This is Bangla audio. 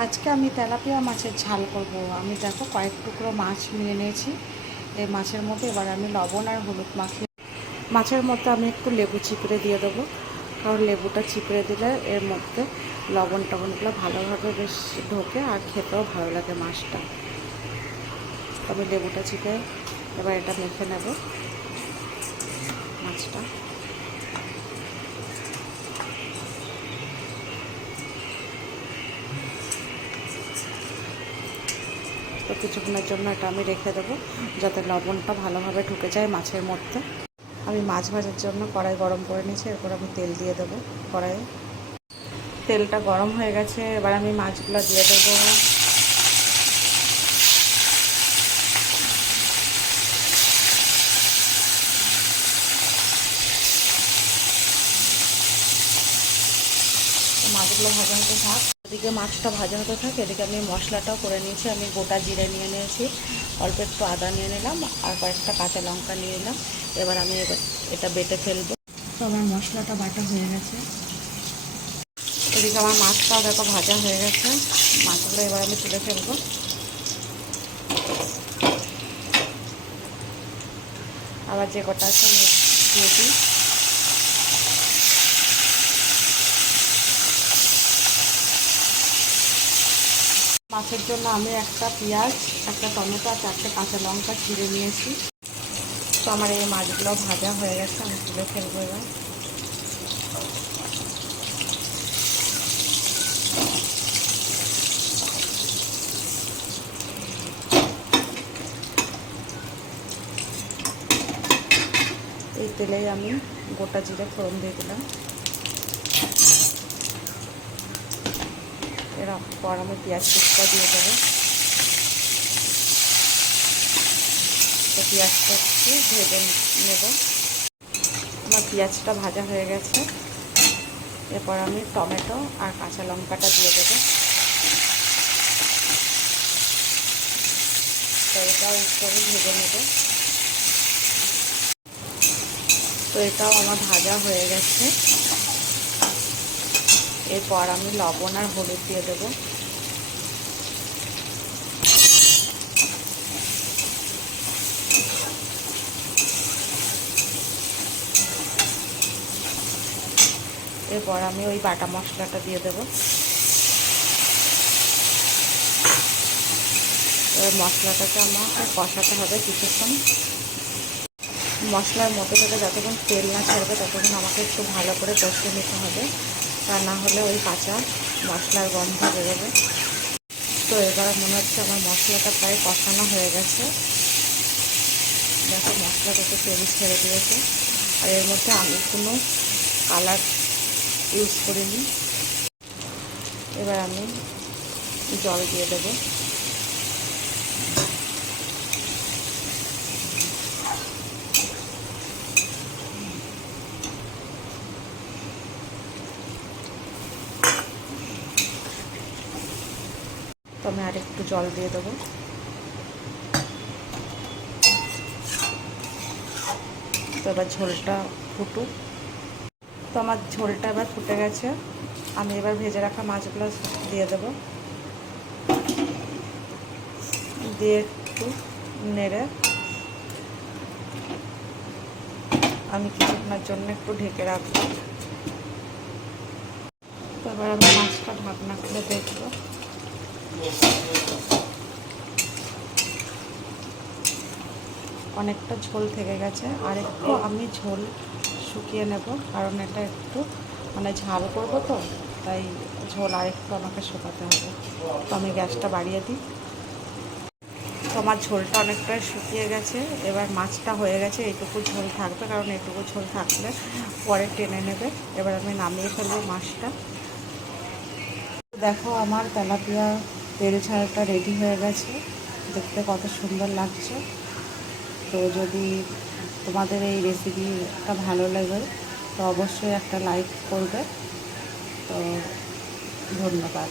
আজকে আমি তেলাপিয়া মাছের ঝাল করব। আমি দেখো কয়েক টুকরো মাছ নিয়ে নিয়েছি। এই মাছের মধ্যে এবার আমি লবণ আর হলুদ মাখিয়ে মাছের মধ্যে আমি একটু লেবু চিপড়ে দিয়ে দেবো, কারণ লেবুটা চিপড়ে দিলে এর মধ্যে লবণ টবণগুলো ভালোভাবে বেশ ঢোকে আর খেতেও ভালো লাগে মাছটা। আমি লেবুটা চিপে এবার এটা মেখে নেব মাছটা। তো কিছুক্ষণের জন্য এটা আমি রেখে দেবো যাতে লবণটা ভালোভাবে ঢুকে যায় মাছের মধ্যে। আমি মাছ ভাজার জন্য কড়াই গরম করে নিয়েছি, এরপর আমি তেল দিয়ে দেবো কড়াইয়ে। তেলটা গরম হয়ে গেছে, এবার আমি মাছগুলো দিয়ে দেবো। মাছগুলো ভাজা হতে থাক, এদিকে মাছটা ভাজা হতে থাকে, এদিকে আমি মশলাটাও করে নিয়েছি। আমি গোটা জিরে নিয়ে নিয়েছি, অল্প একটু আদা নিয়ে নিলাম আর কয়েকটা কাঁচা লঙ্কা নিয়ে নিলাম। এবার আমি এটা বেটে ফেলবো। তো আমার মশলাটা বাটা হয়ে গেছে, এদিকে আমার মাছটাও দেখো ভাজা হয়ে গেছে। মাছগুলো এবার আমি তুলে ফেলবো। আবার যে কটা আছে আমি দিয়ে দিই। মাছের জন্য আমি একটা পেঁয়াজ, একটা টমেটো আর 4টে কাঁচা লঙ্কা চিড়ে নিয়েছি। তো আমার এই মাছগুলো ভাজা হয়ে গেছে, আমি তুলে ফেলবো এবার। এই তেলেই আমি গোটা জিরে ফোড়ন দিয়ে দিলাম। এরপর আমি পেঁয়াজ কুচটা দিয়ে দেবো। তো পেঁয়াজটা একটু ভেজে নেব। আমার পেঁয়াজটা ভাজা হয়ে গেছে, এরপর আমি টমেটো আর কাঁচা লঙ্কাটা দিয়ে দেবো। তো এটাও একটু আমি ভেজে নেব। তো এটাও আমার ভাজা হয়ে গেছে, এরপর আমি লবণ আর হলুদ দিয়ে দেবো। এরপর আমি ওই বাটা মশলাটা দিয়ে দেবো। এবার মশলাটাকে আমাকে কষাতে হবে কিছুক্ষণ। মশলার মধ্যে থেকে যতক্ষণ তেল না ছাড়বে ততক্ষণ আমাকে একটু ভালো করে কষিয়ে নিতে হবে, তা না হলে ওই কাঁচা মশলার গন্ধ বেরোবে। তো এবার মনে হচ্ছে আমার মশলাটা প্রায় কষানো হয়ে গেছে। দেখো মশলাটাকে তেল ছেড়ে দিয়েছে, আর এর মধ্যে আমি কোনো কালার ইউজ করিনি। এবার আমি জল দিয়ে দেবো। তো আমি আর একটু জল দিয়ে দেবো। তো এবার ঝোলটা ফুটুক। তো আমার ঝোলটা এবার ফুটে গেছে, আমি এবার ভেজে রাখা মাছগুলো দিয়ে দেবো। দিয়ে একটু নেড়ে আমি কিছুক্ষণের জন্য একটু ঢেকে রাখবো। তো এবার আমি মাছটা ঢাকনা খুলে দেখবো। অনেকটা ঝোল থেকে গেছে, আর একটু আমি ঝোল শুকিয়ে নেব, কারণ এটা একটু ঝাল করবো, তো তাই ঝোল আর একটু আমাকে শুকাতে হবে। তো আমি গ্যাসটা বাড়িয়ে দিই। তো আমার ঝোলটা অনেকটাই শুকিয়ে গেছে, এবার মাছটা হয়ে গেছে। এইটুকু ঝোল থাকবে, কারণ এইটুকু ঝোল থাকলে পরে টেনে নেবে। এবার আমি নামিয়ে ফেলবো মাছটা। দেখো আমার তেলাপিয়া তেল ছাড়াটা রেডি হয়ে গেছে, দেখতে কত সুন্দর লাগছে। তো যদি তোমাদের এই রেসিপিটা ভালো লাগে তো অবশ্যই একটা লাইক করবে। তো ধন্যবাদ।